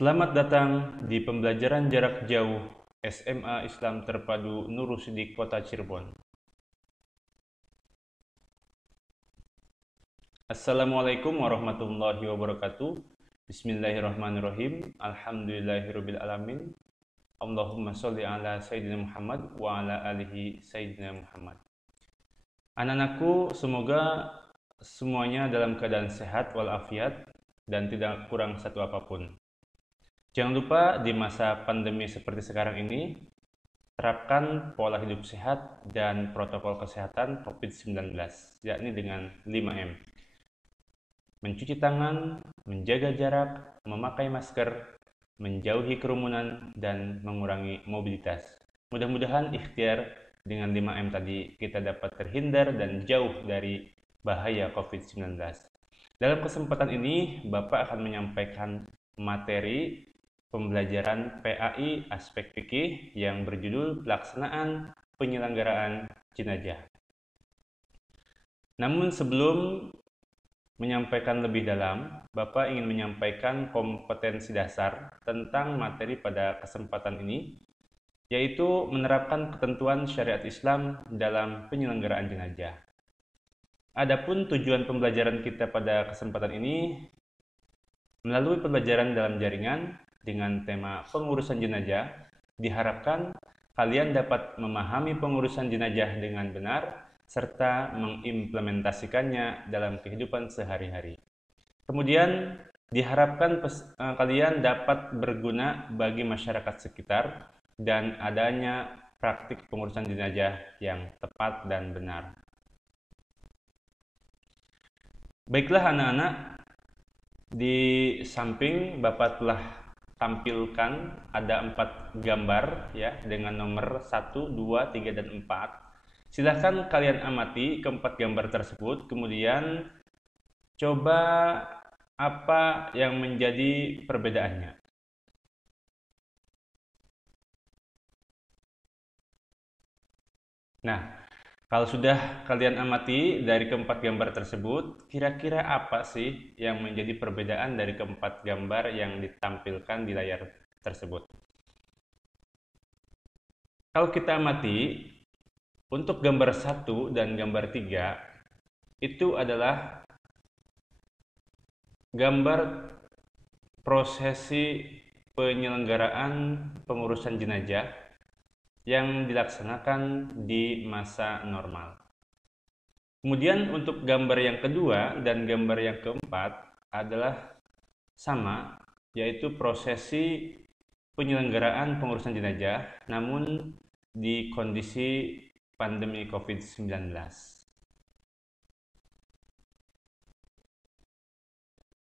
Selamat datang di pembelajaran jarak jauh SMA Islam Terpadu Nurul Sidik Kota Cirebon. Assalamualaikum warahmatullahi wabarakatuh. Bismillahirrahmanirrahim. Alhamdulillahirabbil alamin. Allahumma sholli ala sayyidina Muhammad wa ala alihi sayyidina Muhammad. Anak-anakku, semoga semuanya dalam keadaan sehat walafiat dan tidak kurang satu apapun. Jangan lupa di masa pandemi seperti sekarang ini, terapkan pola hidup sehat dan protokol kesehatan COVID-19, yakni dengan 5M. Mencuci tangan, menjaga jarak, memakai masker, menjauhi kerumunan, dan mengurangi mobilitas. Mudah-mudahan ikhtiar dengan 5M tadi kita dapat terhindar dan jauh dari bahaya COVID-19. Dalam kesempatan ini, Bapak akan menyampaikan materi pembelajaran PAI aspek fikih yang berjudul pelaksanaan penyelenggaraan jenazah. Namun sebelum menyampaikan lebih dalam, Bapak ingin menyampaikan kompetensi dasar tentang materi pada kesempatan ini, yaitu menerapkan ketentuan syariat Islam dalam penyelenggaraan jenazah. Adapun tujuan pembelajaran kita pada kesempatan ini, melalui pembelajaran dalam jaringan dengan tema pengurusan jenazah, diharapkan kalian dapat memahami pengurusan jenazah dengan benar serta mengimplementasikannya dalam kehidupan sehari-hari. Kemudian diharapkan kalian dapat berguna bagi masyarakat sekitar dan adanya praktik pengurusan jenazah yang tepat dan benar. Baiklah anak-anak, di samping Bapak telah tampilkan ada 4 gambar ya dengan nomor 1, 2, 3, dan 4. Silahkan kalian amati keempat gambar tersebut, kemudian coba apa yang menjadi perbedaannya. Nah, kalau sudah kalian amati dari keempat gambar tersebut, kira-kira apa sih yang menjadi perbedaan dari keempat gambar yang ditampilkan di layar tersebut? Kalau kita amati, untuk gambar 1 dan gambar 3, itu adalah gambar prosesi penyelenggaraan pengurusan jenazah yang dilaksanakan di masa normal. Kemudian untuk gambar yang kedua dan gambar yang keempat adalah sama, yaitu prosesi penyelenggaraan pengurusan jenazah namun di kondisi pandemi COVID-19.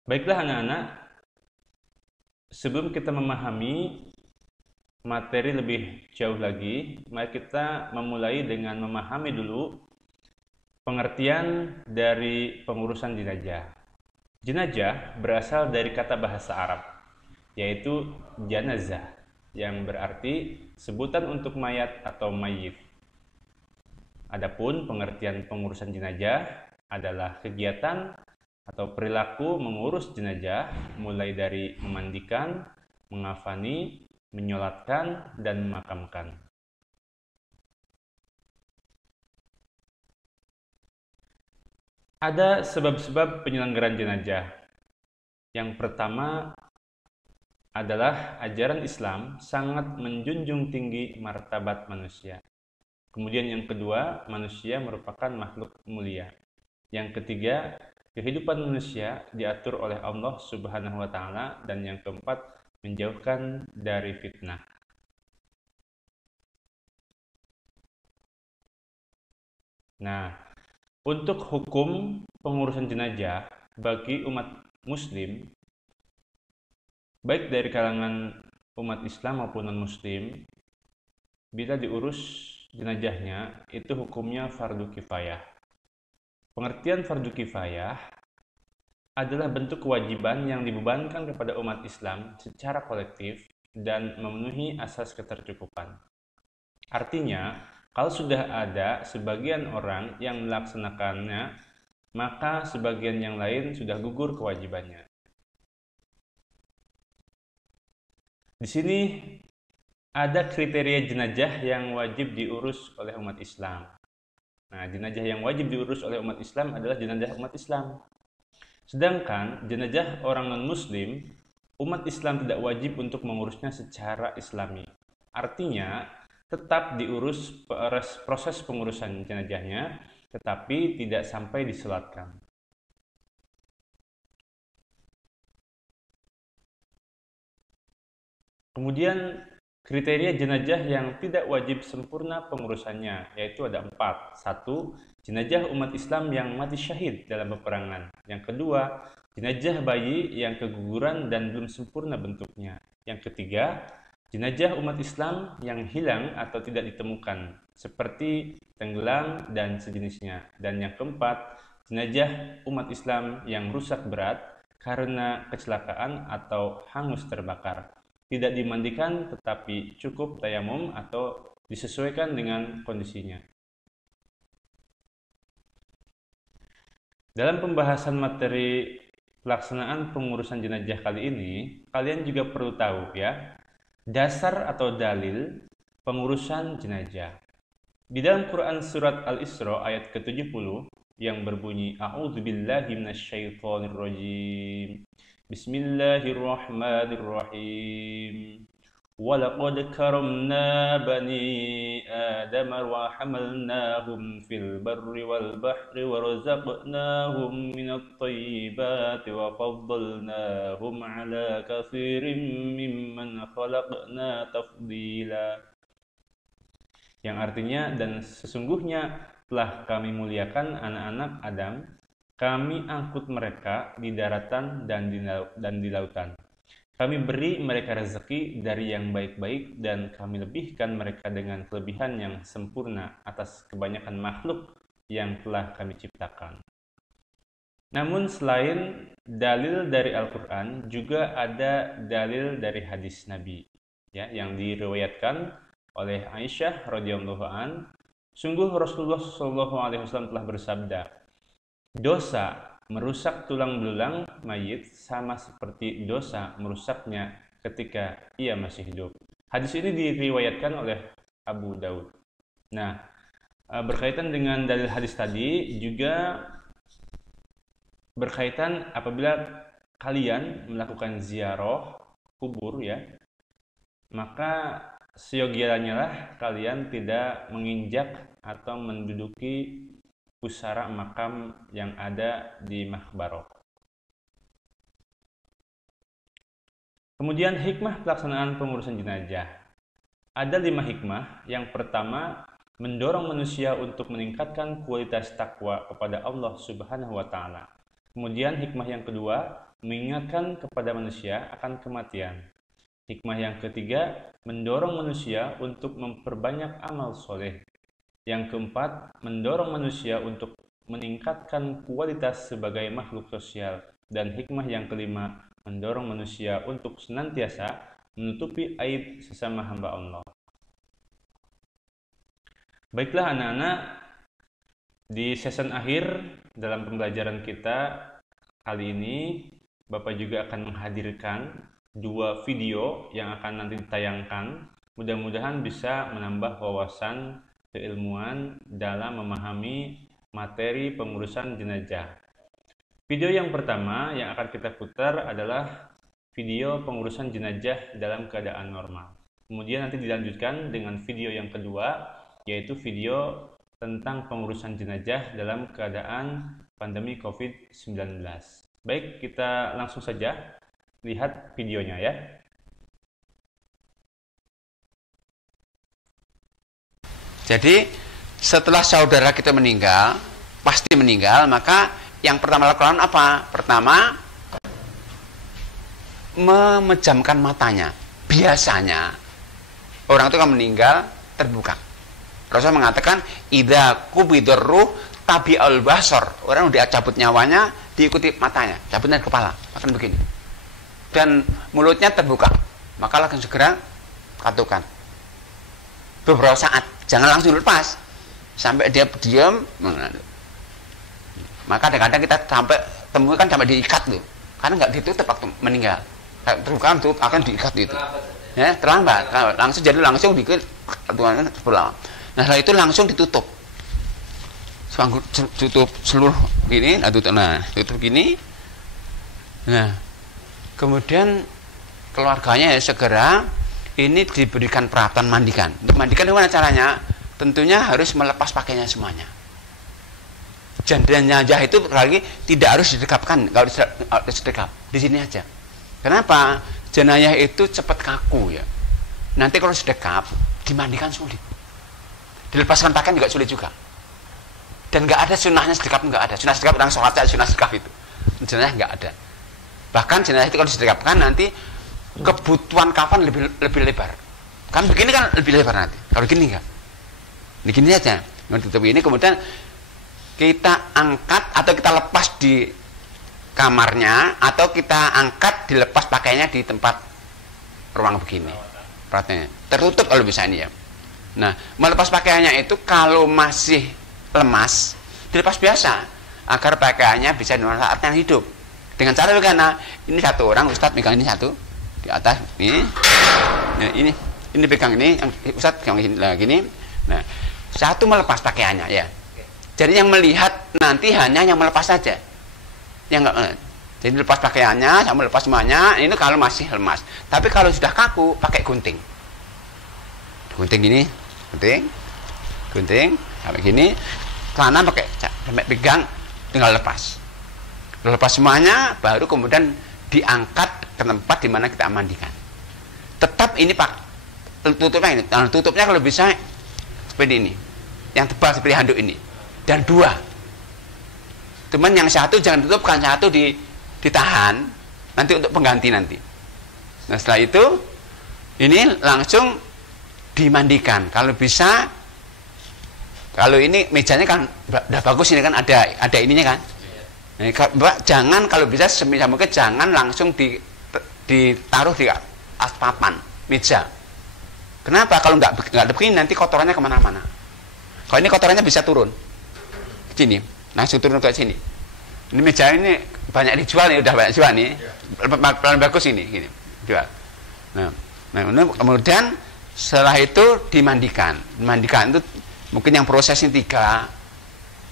Baiklah anak-anak, sebelum kita memahami materi lebih jauh lagi, mari kita memulai dengan memahami dulu pengertian dari pengurusan jenazah. Jenazah berasal dari kata bahasa Arab, yaitu janazah, yang berarti sebutan untuk mayat atau mayyit. Adapun pengertian pengurusan jenazah adalah kegiatan atau perilaku mengurus jenazah mulai dari memandikan, mengafani, menyolatkan, dan memakamkan. Ada sebab-sebab penyelenggaraan jenazah. Yang pertama adalah ajaran Islam sangat menjunjung tinggi martabat manusia. Kemudian yang kedua, manusia merupakan makhluk mulia. Yang ketiga, kehidupan manusia diatur oleh Allah Subhanahu wa Ta'ala, dan yang keempat, menjauhkan dari fitnah. Nah, untuk hukum pengurusan jenazah bagi umat muslim, baik dari kalangan umat Islam maupun non-muslim, bila diurus jenazahnya itu hukumnya fardu kifayah. Pengertian fardu kifayah adalah bentuk kewajiban yang dibebankan kepada umat Islam secara kolektif dan memenuhi asas ketercukupan. Artinya, kalau sudah ada sebagian orang yang melaksanakannya, maka sebagian yang lain sudah gugur kewajibannya. Di sini ada kriteria jenazah yang wajib diurus oleh umat Islam. Nah, jenazah yang wajib diurus oleh umat Islam adalah jenazah umat Islam. Sedangkan jenazah orang non-muslim, umat Islam tidak wajib untuk mengurusnya secara islami. Artinya, tetap diurus proses pengurusan jenazahnya, tetapi tidak sampai disolatkan. Kemudian kriteria jenazah yang tidak wajib sempurna pengurusannya, yaitu ada 4. 1. Jenazah umat Islam yang mati syahid dalam peperangan. Yang kedua, jenazah bayi yang keguguran dan belum sempurna bentuknya. Yang ketiga, jenazah umat Islam yang hilang atau tidak ditemukan, seperti tenggelam dan sejenisnya. Dan yang keempat, jenazah umat Islam yang rusak berat karena kecelakaan atau hangus terbakar. Tidak dimandikan tetapi cukup tayamum atau disesuaikan dengan kondisinya. Dalam pembahasan materi pelaksanaan pengurusan jenazah kali ini, kalian juga perlu tahu ya, dasar atau dalil pengurusan jenazah. Di dalam Quran surat Al-Isra ayat ke-70 yang berbunyi A'udzubillahi minasyaitonirrajim. Bismillahirrahmanirrahim. Walaqad karamna bani Adam wa hamalnahum fil barri wal bahri wa razaqnahum minat thayyibati wa faddalnahum ala katsirin mimman khalaqna tafdila. Yang artinya, dan sesungguhnya telah kami muliakan anak-anak Adam, kami angkut mereka di daratan dan di lautan. Kami beri mereka rezeki dari yang baik-baik dan kami lebihkan mereka dengan kelebihan yang sempurna atas kebanyakan makhluk yang telah kami ciptakan. Namun selain dalil dari Al-Quran, juga ada dalil dari hadis Nabi ya, yang diriwayatkan oleh Aisyah radhiyallahu an. Sungguh Rasulullah SAW telah bersabda, dosa merusak tulang belulang mayit sama seperti dosa merusaknya ketika ia masih hidup. Hadis ini diriwayatkan oleh Abu Daud. Nah, berkaitan dengan dalil hadis tadi juga berkaitan apabila kalian melakukan ziarah kubur ya, maka seyogianya lah kalian tidak menginjak atau menduduki pusara makam yang ada di makbaroh. Kemudian hikmah pelaksanaan pengurusan jenazah. Ada 5 hikmah. Yang pertama, mendorong manusia untuk meningkatkan kualitas takwa kepada Allah Subhanahu wa Ta'ala. Kemudian hikmah yang kedua, mengingatkan kepada manusia akan kematian. Hikmah yang ketiga, mendorong manusia untuk memperbanyak amal soleh. Yang keempat, mendorong manusia untuk meningkatkan kualitas sebagai makhluk sosial. Dan hikmah yang kelima, mendorong manusia untuk senantiasa menutupi aib sesama hamba Allah. Baiklah anak-anak, di season akhir dalam pembelajaran kita kali ini, Bapak juga akan menghadirkan 2 video yang akan nanti ditayangkan. Mudah-mudahan bisa menambah wawasan keilmuan dalam memahami materi pengurusan jenazah. Video yang pertama yang akan kita putar adalah video pengurusan jenazah dalam keadaan normal. Kemudian nanti dilanjutkan dengan video yang kedua, yaitu video tentang pengurusan jenazah dalam keadaan pandemi COVID-19. Baik, kita langsung saja lihat videonya ya. Jadi setelah saudara kita meninggal, pasti meninggal, maka yang pertama lakukan apa? Pertama, memejamkan matanya. Biasanya orang itu kan meninggal terbuka. Rasul mengatakan, idza qubidur ruh tabi'ul basar. Orang udah cabut nyawanya, diikuti matanya, cabutnya kepala, akan begini. Dan mulutnya terbuka, maka langsung segera katukan. Beberapa saat, jangan langsung lepas sampai dia diam. Maka kadang-kadang kita sampai temukan sampai diikat loh, karena nggak ditutup waktu meninggal. Terbuka tuh akan diikat itu. Ya, terlambat. Langsung jadi langsung bikin pulang. Nah, setelah itu langsung ditutup. Tutup seluruh ini, tutup gini. Nah, kemudian keluarganya ya segera ini diberikan peralatan mandikan. Untuk mandikan gimana caranya? Tentunya harus melepas pakaiannya semuanya. Jenazah itu lagi tidak harus didekapkan, kalau didekap di sini aja. Kenapa? Jenazah itu cepat kaku ya. Nanti kalau sedekap dimandikan sulit. Dilepaskan pakaian juga sulit juga. Dan nggak ada sunnahnya sedekap, nggak ada. Sunnah sedekap orang sholat saja, sunnah sedekap itu. Jenazah nggak ada. Bahkan jenazah itu kalau disedekapkan nanti kebutuhan kafan lebih lebar. Kan begini kan lebih lebar nanti. Kalau gini enggak. Ini gini aja. Tutup ini kemudian kita angkat atau kita lepas di kamarnya atau kita angkat dilepas pakainya di tempat ruang begini. Perhatiannya tertutup kalau bisa ini ya. Nah, melepas pakaiannya itu kalau masih lemas dilepas biasa agar pakaiannya bisa dimanfaatkan yang hidup. Dengan cara bagaimana? Ini satu orang Ustadz pegang ini satu di atas ini. Nah, ini pegang ini yang Ustadz pegang gini. Nah, satu melepas pakaiannya ya. Jadi yang melihat nanti hanya yang melepas saja. Yang enggak. Jadi lepas pakaiannya sama lepas semuanya ini kalau masih lemas. Tapi kalau sudah kaku pakai gunting. Gunting gini, gunting sampai gini. Celana pakai sampai pegang tinggal lepas. Lepas semuanya baru kemudian diangkat ke tempat di mana kita mandikan. Tetap ini Pak tutupnya ini. Nah, tutupnya kalau bisa seperti ini. Yang tebal seperti handuk ini. Dan dua. Cuman yang satu jangan tutup, kan satu ditahan nanti untuk pengganti nanti. Nah, setelah itu ini langsung dimandikan. Kalau bisa, kalau ini mejanya kan udah bagus ini kan ada ininya kan. Nah, Mbak, jangan kalau bisa semisal mungkin jangan langsung ditaruh di atas papan meja. Kenapa? Kalau nggak begini nanti kotorannya kemana-mana. Kalau ini kotorannya bisa turun sini, langsung turun ke sini. Ini meja ini banyak dijual nih, udah banyak jual nih. Paling bagus ini, gini jual. Nah, kemudian setelah itu dimandikan. Dimandikan itu mungkin yang prosesnya 3.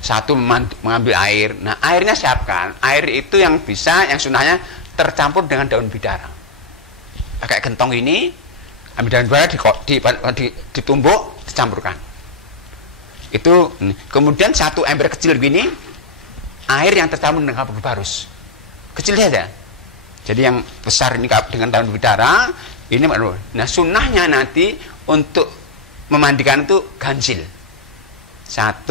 Satu mengambil air. Nah, airnya siapkan. Air itu yang bisa, yang sunnahnya tercampur dengan daun bidara. Pakai gentong ini, ambil daun bidara ditumbuk, dicampurkan. Itu kemudian satu ember kecil begini, air yang tercampur dengan kapur barus. Kecil saja. Jadi yang besar ini dengan daun bidara, ini nah sunnahnya nanti untuk memandikan itu ganjil. 1,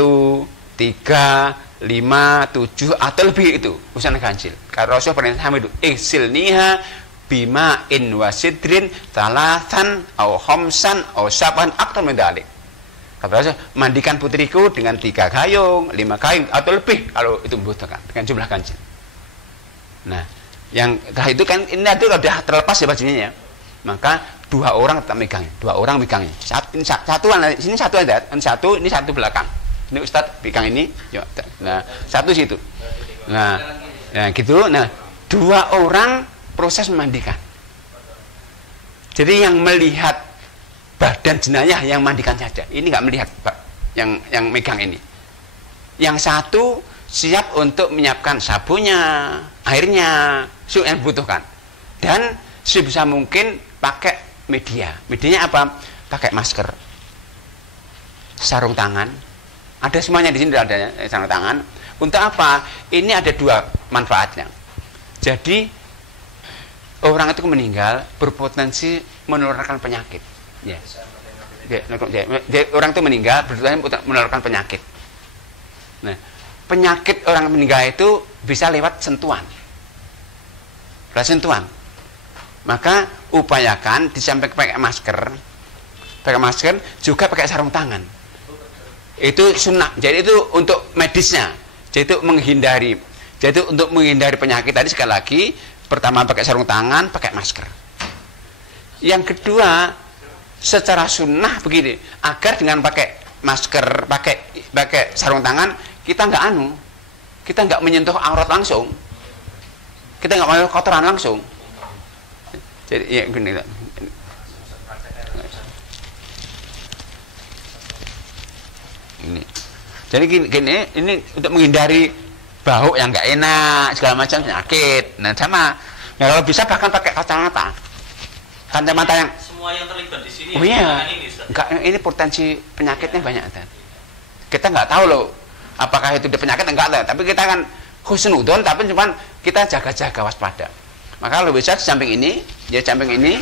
3, 5, 7 atau lebih itu usaha ganjil. Karena Rasul pernah sama itu iksilniha bima in wasidrin talasan au khamsan au saban aktar mendalik. Kata Rasul, mandikan putriku dengan 3 gayung, 5 gayung atau lebih kalau itu membutuhkan dengan jumlah ganjil. Nah, yang itu kan ini sudah terlepas ya bajunya ya. Maka 2 orang tetap megang, 2 orang megangnya. Ini satu ada, ini satu belakang. Ini Ustadz pegang ini, nah satu situ. Nah, ya gitu. Nah, 2 orang proses memandikan. Jadi yang melihat badan jenayah yang mandikan saja. Ini nggak melihat yang megang ini. Yang satu siap untuk menyiapkan sabunnya, airnya, yang dibutuhkan. Dan sebisa mungkin pakai media. Medianya apa? Pakai masker, sarung tangan. Ada semuanya di sini ada sarung tangan. Untuk apa? Ini ada 2 manfaatnya. Jadi orang itu meninggal berpotensi menularkan penyakit. Ya. Orang itu meninggal berpotensi menularkan penyakit. Nah, penyakit orang meninggal itu bisa lewat sentuhan. Lewat sentuhan. Maka upayakan disampaikan pakai masker juga pakai sarung tangan. Itu sunnah. Jadi itu untuk medisnya. Jadi itu menghindari. Jadi itu untuk menghindari penyakit tadi sekali lagi. Pertama pakai sarung tangan, pakai masker. Yang kedua, secara sunnah begini, agar dengan pakai masker, pakai sarung tangan, kita nggak menyentuh aurat langsung. Kita nggak menyentuh kotoran langsung. Jadi ya gini. Jadi gini, ini untuk menghindari bau yang nggak enak, segala macam penyakit. Nah sama, ya kalau bisa bahkan pakai kacamata. Kacamata yang semua yang terlibat di sini. Oh iya, ini potensi penyakitnya banyak. Kita nggak tahu loh, apakah itu penyakit enggak tahu. Tapi kita kan husnudon, tapi cuman kita jaga-jaga waspada. Maka kalau bisa di samping ini, ya samping ini.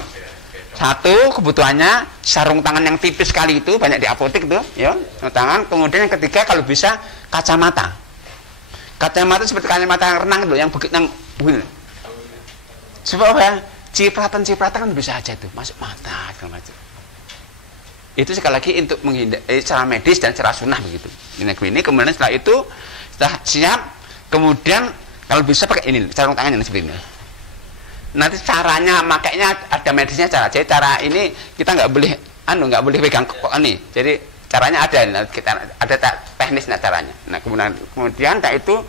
Satu kebutuhannya sarung tangan yang tipis sekali itu banyak di apotek tuh, ya tangan. Kemudian yang ketiga kalau bisa kacamata. Kacamata seperti kacamata yang renang itu, yang begitu yang begini. Sebab apa ya? Cipratan kan bisa aja tuh masuk mata segala macam. Itu sekali lagi untuk menghindari secara medis dan secara sunnah begitu. Ini kemudian setelah itu setelah siap, kemudian kalau bisa pakai ini sarung tangan yang seperti ini. Nanti caranya makainya ada medisnya cara. Jadi cara ini kita nggak boleh pegang kok ini. Jadi caranya ada, kita ada teknisnya caranya. Nah kemudian tak itu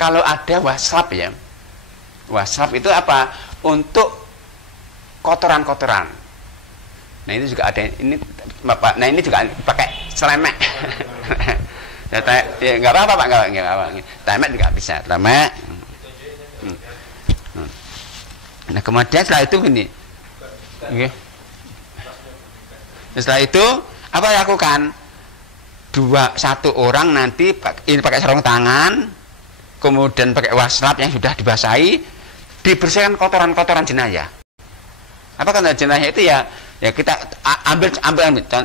kalau ada waslap ya, waslap itu apa? Untuk kotoran-kotoran. Nah ini juga ada ini bapak. Nah ini juga pakai selemek. Ya nggak apa-apa pak, nggak apa-apa. Selemek juga bisa, selemek. Nah kemudian setelah itu gini, okay. Setelah itu apa lakukan? Satu orang nanti ini pakai sarung tangan, kemudian pakai waslap yang sudah dibasahi, dibersihkan kotoran-kotoran jenayah. Apa kotoran jenayah itu ya? Ya kita ambil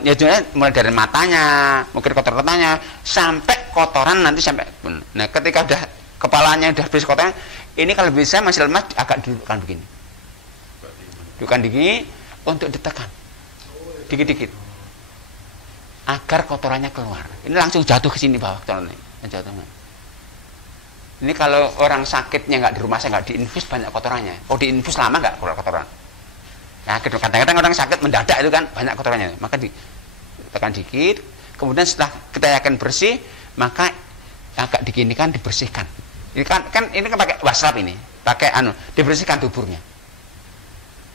ya jenayah mulai dari matanya, mungkin kotoran matanya sampai kotoran nanti sampai. Nah ketika udah kepalanya udah bersih kotoran, ini kalau bisa masih lemas agak dudukkan begini. Dudukkan begini untuk ditekan. Dikit-dikit. Agar kotorannya keluar. Ini langsung jatuh ke sini bawah kotorannya. Ini kalau orang sakitnya nggak di rumah saya nggak diinfus banyak kotorannya. Kalau diinfus lama nggak keluar kotoran. Nah, kadang-kadang orang sakit mendadak itu kan banyak kotorannya. Maka ditekan dikit. Kemudian setelah kita yakin bersih, maka agak diginikan dibersihkan. Ini kan ini kan pakai waslap ini, pakai dibersihkan tuburnya.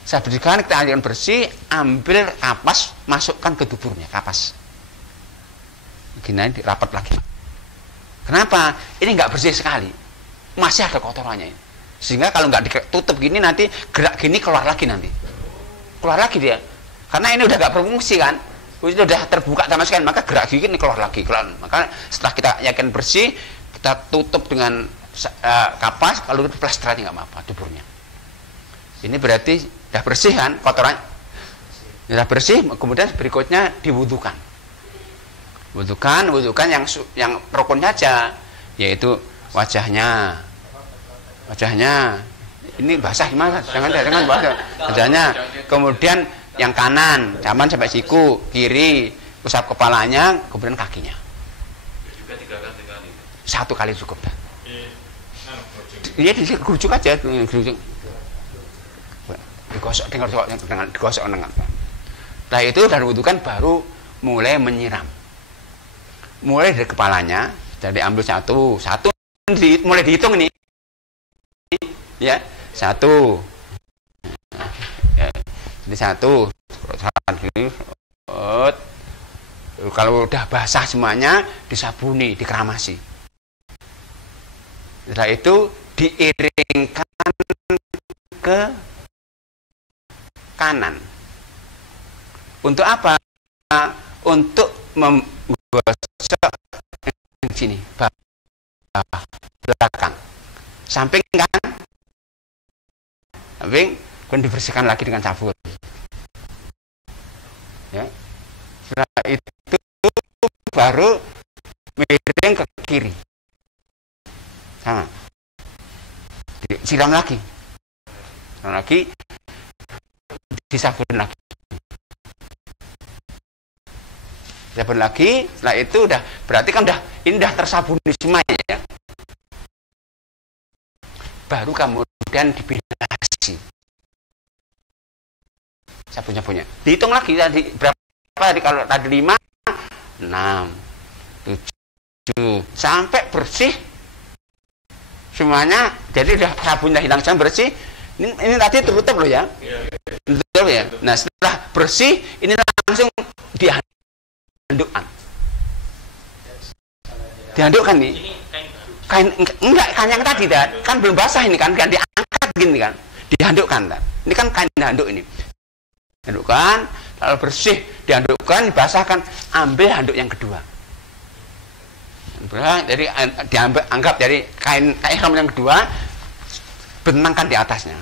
Saya bersihkan, kita alirkan bersih, ambil kapas, masukkan ke tuburnya, kapas. Gini rapat lagi. Kenapa? Ini nggak bersih sekali, masih ada kotorannya. Sehingga kalau nggak ditutup gini nanti gerak gini keluar lagi nanti, keluar lagi dia. Karena ini udah nggak berfungsi kan, itu udah terbuka sama sekali, maka gerak gini keluar lagi, keluar. Maka setelah kita yakin bersih, kita tutup dengan kapas, kalau itu plaster aja nggak apa-apa tuburnya. Ini berarti sudah bersih kan kotoran, sudah bersih. Kemudian berikutnya diwudukan. Wudukan yang rukun saja, yaitu wajahnya. Ini basah gimana? Jangan basah. Wajahnya. Kemudian yang kanan, zaman sampai siku, kiri, usap kepalanya, kemudian kakinya. Juga 3 kali. 1 kali cukup. Iya digerujuk aja, digosok dengan. Nah itu dan wudukan baru mulai menyiram. Mulai dari kepalanya, jadi ambil satu mulai dihitung ini, ya 1. Ya, jadi 1. Kalau udah basah semuanya disabuni, dikeramasi. Setelah itu diiringkan ke kanan. Untuk apa? Untuk menggosok sini, bawah, belakang, samping kan, samping, kemudian dibersihkan lagi dengan sabun. Ya. Setelah itu baru miring ke kiri. Sama. Siram lagi. Disabun lagi. Sabun lagi, setelah itu udah berarti kan ini udah tersabuni semua ya. Baru kemudian dibilasi. Sabunnya punya. Dihitung lagi tadi berapa tadi, kalau tadi 5, 6, 7 sampai bersih semuanya. Jadi udah sabunnya hilang sampai bersih. Ini tadi tertutup loh ya. Betul ya. Nah, setelah bersih ini langsung dihandukan. dihandukkan nih. Ini kain baru. Enggak, kain yang tadi kan belum basah ini kan diangkat gini kan, dihandukkan kan. Ini kan kain handuk ini. Handukkan, lalu bersih, dihandukkan, dibasahkan, ambil handuk yang kedua. Jadi anggap dari kain ihram yang kedua, bentangkan di atasnya.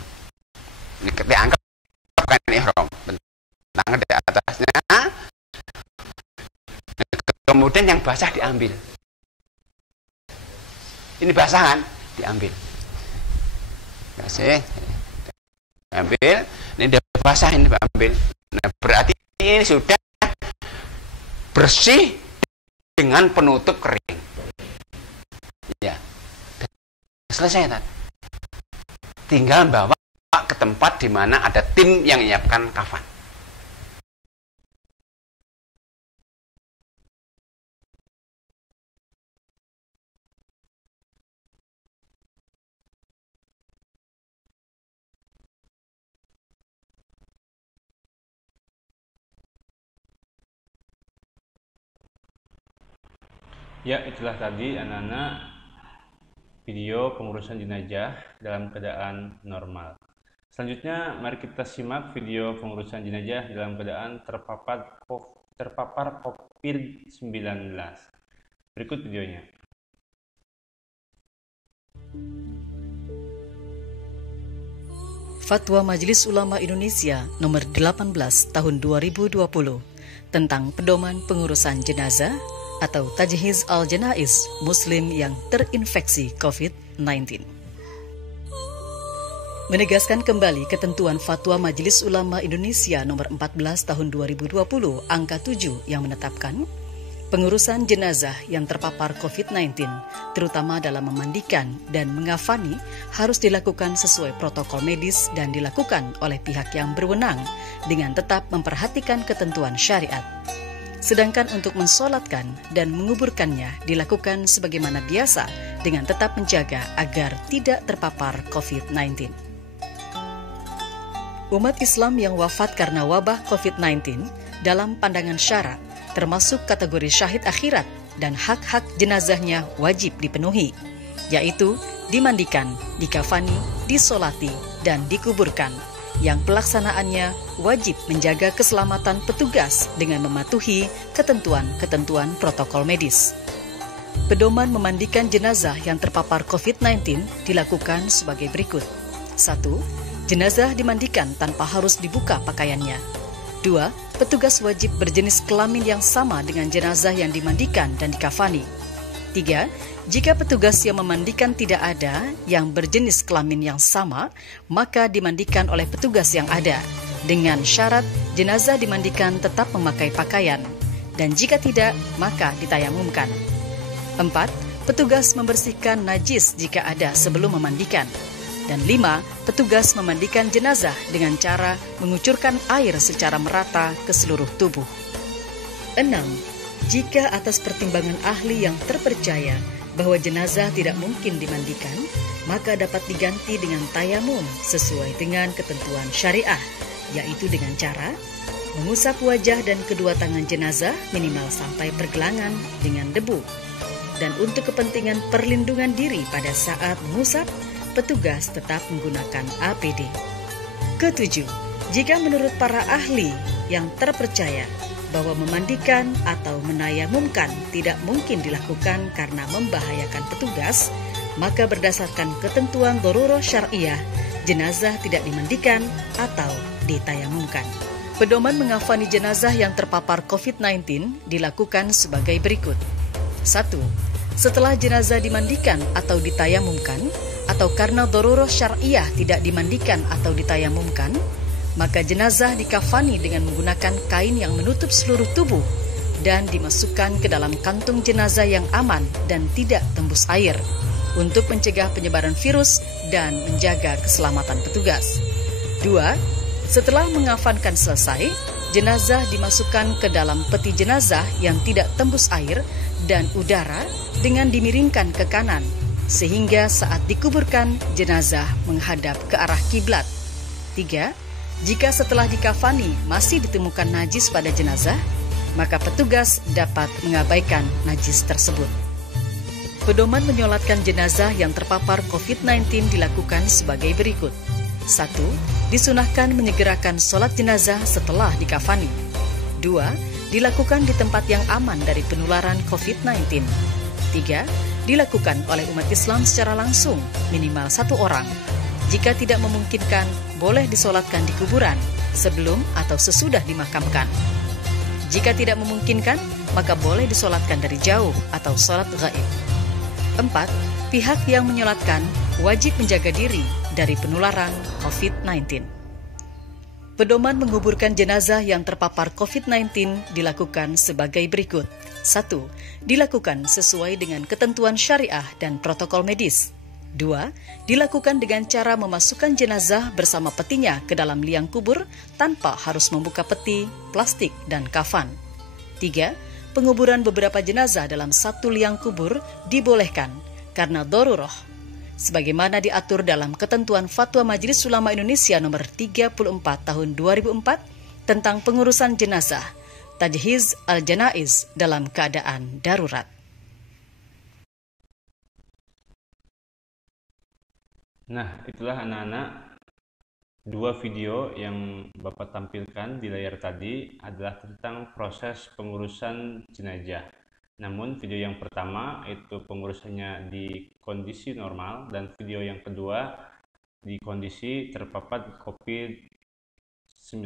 Ini kita anggap kain ihram, bentangkan di atasnya. Kemudian yang basah diambil. Ini basahan diambil. Kasih, ambil. Ini udah basah, ini diambil. Nah, berarti ini sudah bersih dengan penutup kering. Ya, selesai kan? Tinggal bawa ke tempat di mana ada tim yang menyiapkan kafan. Ya, itulah tadi anak-anak video pengurusan jenazah dalam keadaan normal. Selanjutnya mari kita simak video pengurusan jenazah dalam keadaan terpapar COVID-19. Berikut videonya. Fatwa Majelis Ulama Indonesia nomor 18 tahun 2020 tentang pedoman pengurusan jenazah atau Tajhiz al-Janaiz Muslim yang terinfeksi COVID-19. Menegaskan kembali ketentuan Fatwa Majelis Ulama Indonesia nomor 14 tahun 2020 angka 7 yang menetapkan pengurusan jenazah yang terpapar COVID-19 terutama dalam memandikan dan mengafani harus dilakukan sesuai protokol medis dan dilakukan oleh pihak yang berwenang dengan tetap memperhatikan ketentuan syariat. Sedangkan untuk mensolatkan dan menguburkannya dilakukan sebagaimana biasa dengan tetap menjaga agar tidak terpapar COVID-19. Umat Islam yang wafat karena wabah COVID-19 dalam pandangan syara termasuk kategori syahid akhirat dan hak-hak jenazahnya wajib dipenuhi, yaitu dimandikan, dikafani, disolati, dan dikuburkan, yang pelaksanaannya wajib menjaga keselamatan petugas dengan mematuhi ketentuan-ketentuan protokol medis. Pedoman memandikan jenazah yang terpapar COVID-19 dilakukan sebagai berikut. 1. Jenazah dimandikan tanpa harus dibuka pakaiannya. 2. Petugas wajib berjenis kelamin yang sama dengan jenazah yang dimandikan dan dikafani. 3. Jika petugas yang memandikan tidak ada yang berjenis kelamin yang sama, maka dimandikan oleh petugas yang ada, dengan syarat jenazah dimandikan tetap memakai pakaian, dan jika tidak, maka ditayamumkan. 4. Petugas membersihkan najis jika ada sebelum memandikan. Dan 5. Petugas memandikan jenazah dengan cara mengucurkan air secara merata ke seluruh tubuh. 6. Jika atas pertimbangan ahli yang terpercaya bahwa jenazah tidak mungkin dimandikan, maka dapat diganti dengan tayamum sesuai dengan ketentuan syariah, yaitu dengan cara mengusap wajah dan kedua tangan jenazah minimal sampai pergelangan dengan debu. Dan untuk kepentingan perlindungan diri pada saat mengusap, petugas tetap menggunakan APD. Ketujuh, jika menurut para ahli yang terpercaya bahwa memandikan atau menayamumkan tidak mungkin dilakukan karena membahayakan petugas, maka berdasarkan ketentuan darurah syariah, jenazah tidak dimandikan atau ditayamumkan. Pedoman mengafani jenazah yang terpapar COVID-19 dilakukan sebagai berikut. 1. Setelah jenazah dimandikan atau ditayamumkan, atau karena darurah syariah tidak dimandikan atau ditayamumkan, maka jenazah dikafani dengan menggunakan kain yang menutup seluruh tubuh dan dimasukkan ke dalam kantung jenazah yang aman dan tidak tembus air untuk mencegah penyebaran virus dan menjaga keselamatan petugas. 2. Setelah mengafankan selesai, jenazah dimasukkan ke dalam peti jenazah yang tidak tembus air dan udara dengan dimiringkan ke kanan, sehingga saat dikuburkan jenazah menghadap ke arah kiblat. 3. Jika setelah dikafani masih ditemukan najis pada jenazah, maka petugas dapat mengabaikan najis tersebut. Pedoman menyolatkan jenazah yang terpapar COVID-19 dilakukan sebagai berikut. 1. Disunahkan menyegerakan sholat jenazah setelah dikafani. 2. Dilakukan di tempat yang aman dari penularan COVID-19. 3. Dilakukan oleh umat Islam secara langsung, minimal 1 orang. Jika tidak memungkinkan, boleh disolatkan di kuburan, sebelum atau sesudah dimakamkan. Jika tidak memungkinkan, maka boleh disolatkan dari jauh atau sholat gaib. 4. Pihak yang menyolatkan wajib menjaga diri dari penularan COVID-19. Pedoman menguburkan jenazah yang terpapar COVID-19 dilakukan sebagai berikut. 1. Dilakukan sesuai dengan ketentuan syariah dan protokol medis. 2. Dilakukan dengan cara memasukkan jenazah bersama petinya ke dalam liang kubur tanpa harus membuka peti, plastik, dan kafan. 3. Penguburan beberapa jenazah dalam satu liang kubur dibolehkan karena daruroh, sebagaimana diatur dalam ketentuan Fatwa Majelis Ulama Indonesia nomor 34 tahun 2004 tentang pengurusan jenazah, Tajhiz al-Janaiz dalam keadaan darurat. Nah, itulah anak-anak, 2 video yang Bapak tampilkan di layar tadi adalah tentang proses pengurusan jenazah. Namun video yang pertama itu pengurusannya di kondisi normal dan video yang kedua di kondisi terpapar COVID-19.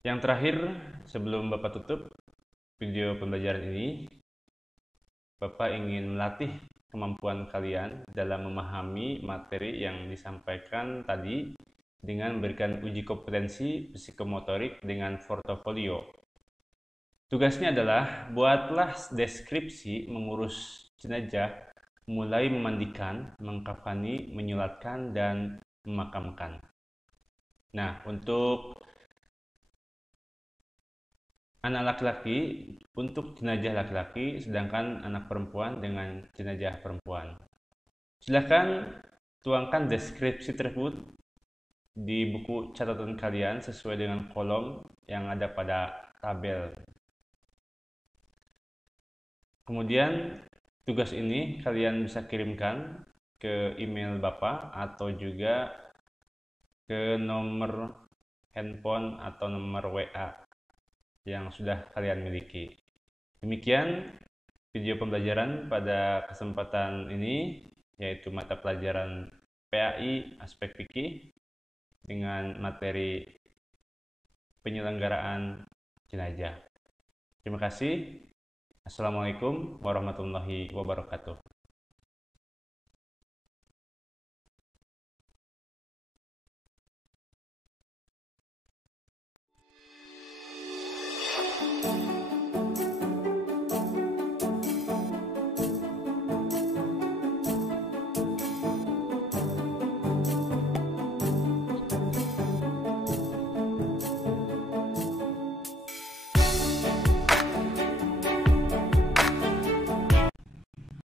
Yang terakhir, sebelum Bapak tutup video pembelajaran ini, Bapak ingin melatih kemampuan kalian dalam memahami materi yang disampaikan tadi dengan memberikan uji kompetensi psikomotorik dengan portofolio. Tugasnya adalah buatlah deskripsi mengurus jenazah, mulai memandikan, mengkafani, menyolatkan, dan memakamkan. Nah, untuk anak laki-laki, untuk jenazah laki-laki, sedangkan anak perempuan dengan jenazah perempuan. Silakan tuangkan deskripsi tersebut di buku catatan kalian sesuai dengan kolom yang ada pada tabel. Kemudian tugas ini kalian bisa kirimkan ke email Bapak atau juga ke nomor handphone atau nomor WA yang sudah kalian miliki. Demikian video pembelajaran pada kesempatan ini, yaitu mata pelajaran PAI aspek fikih dengan materi penyelenggaraan jenazah. Terima kasih. Assalamualaikum warahmatullahi wabarakatuh.